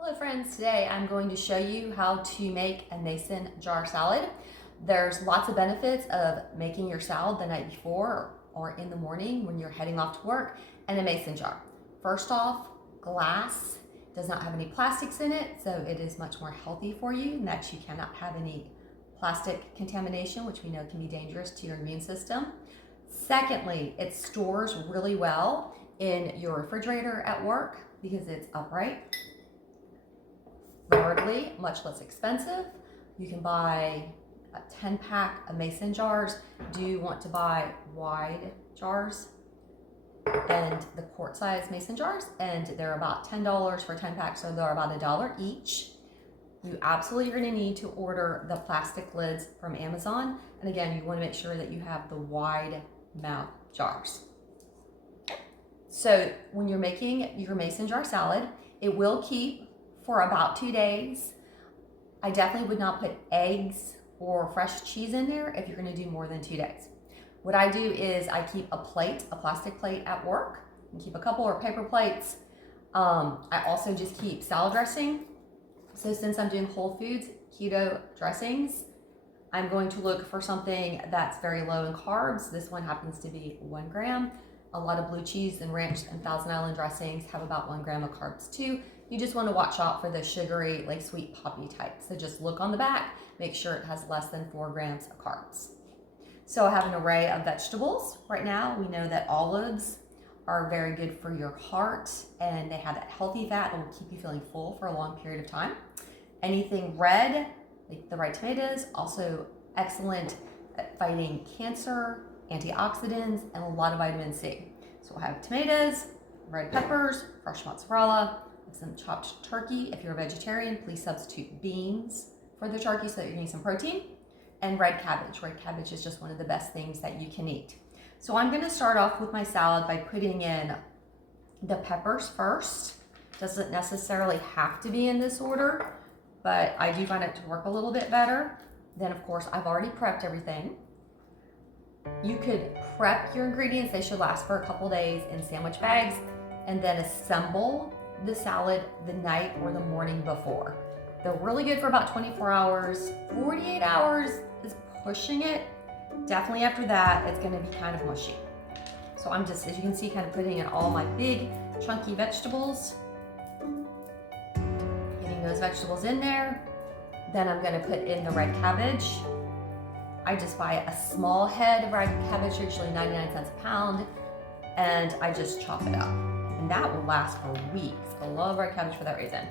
Hello friends, today I'm going to show you how to make a mason jar salad. There's lots of benefits of making your salad the night before or in the morning when you're heading off to work, and a mason jar. First off, glass does not have any plastics in it, so it is much more healthy for you, and that you cannot have any plastic contamination, which we know can be dangerous to your immune system. Secondly, it stores really well in your refrigerator at work because it's upright. Thirdly, much less expensive. You can buy a 10-pack of mason jars. Do you want to buy wide jars and the quart-size mason jars? And they're about $10 for 10 packs, so they're about $1 each. You absolutely are going to need to order the plastic lids from Amazon. And again, you want to make sure that you have the wide mouth jars. So when you're making your mason jar salad, it will keep for about 2 days. I definitely would not put eggs or fresh cheese in there if you're going to do more than 2 days. What I do is I keep a plate, a plastic plate at work, and keep a couple or paper plates. I also just keep salad dressing. So since I'm doing whole foods, keto dressings, I'm going to look for something that's very low in carbs. This one happens to be 1 gram. A lot of blue cheese and ranch and Thousand Island dressings have about 1 gram of carbs too. You just want to watch out for the sugary, like sweet poppy type. So just look on the back, make sure it has less than 4 grams of carbs. So I have an array of vegetables. Right now, we know that olives are very good for your heart, and they have that healthy fat that will keep you feeling full for a long period of time. Anything red, like the red tomatoes, also excellent at fighting cancer, antioxidants, and a lot of vitamin C. So we'll have tomatoes, red peppers, fresh mozzarella, some chopped turkey. If you're a vegetarian, please substitute beans for the turkey so that you're getting some protein, and red cabbage. Red cabbage is just one of the best things that you can eat. So I'm going to start off with my salad by putting in the peppers first. Doesn't necessarily have to be in this order, but I do find it to work a little bit better. Then of course I've already prepped everything. You could prep your ingredients. They should last for a couple days in sandwich bags, and then assemble the salad the night or the morning before. They're really good for about 24 hours. 48 hours is pushing it. Definitely after that, it's gonna be kind of mushy. So I'm just, as you can see, kind of putting in all my big chunky vegetables. Getting those vegetables in there. Then I'm gonna put in the red cabbage. I just buy a small head of red cabbage, usually 99 cents a pound, and I just chop it up. And that will last for weeks. I love red cabbage for that reason.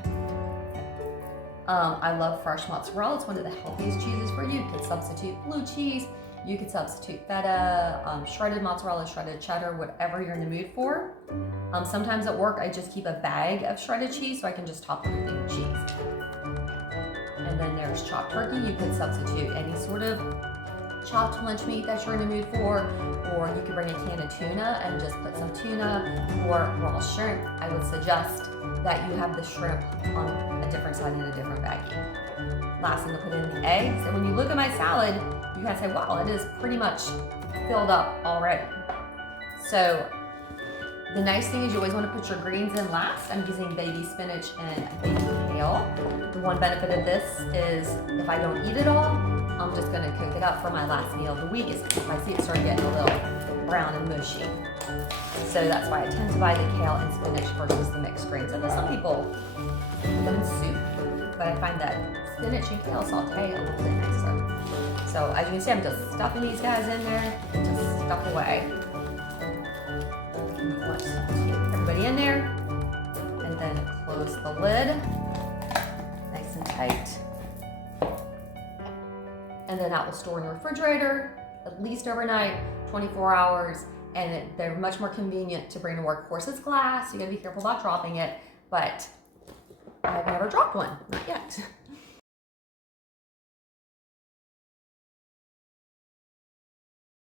I love fresh mozzarella. It's one of the healthiest cheeses for you. You could substitute blue cheese. You could substitute feta, shredded mozzarella, shredded cheddar, whatever you're in the mood for. Sometimes at work, I just keep a bag of shredded cheese so I can just top everything with cheese. And then there's chopped turkey. You could substitute any sort of chopped lunch meat that you're in the mood for, or you could bring a can of tuna and just put some tuna or raw shrimp. I would suggest that you have the shrimp on a different side in a different baggie. Last thing to put in the eggs. And when you look at my salad, you can say, wow, it is pretty much filled up already. So the nice thing is you always want to put your greens in last. I'm using baby spinach and baby kale. The one benefit of this is if I don't eat it all, I'm just gonna cook it up for my last meal of the week if I see it start getting a little brown and mushy. So that's why I tend to buy the kale and spinach versus the mixed greens. And some people put them in soup, but I find that spinach and kale saute a little bit nicer. So as you can see, I'm just stuffing these guys in there and just stuff away. Let's get everybody in there, and then close the lid, nice and tight. And then that will store in the refrigerator at least overnight, 24 hours, and they're much more convenient to bring to work. Of course, it's glass, so you gotta be careful about dropping it, but I've never dropped one, not yet.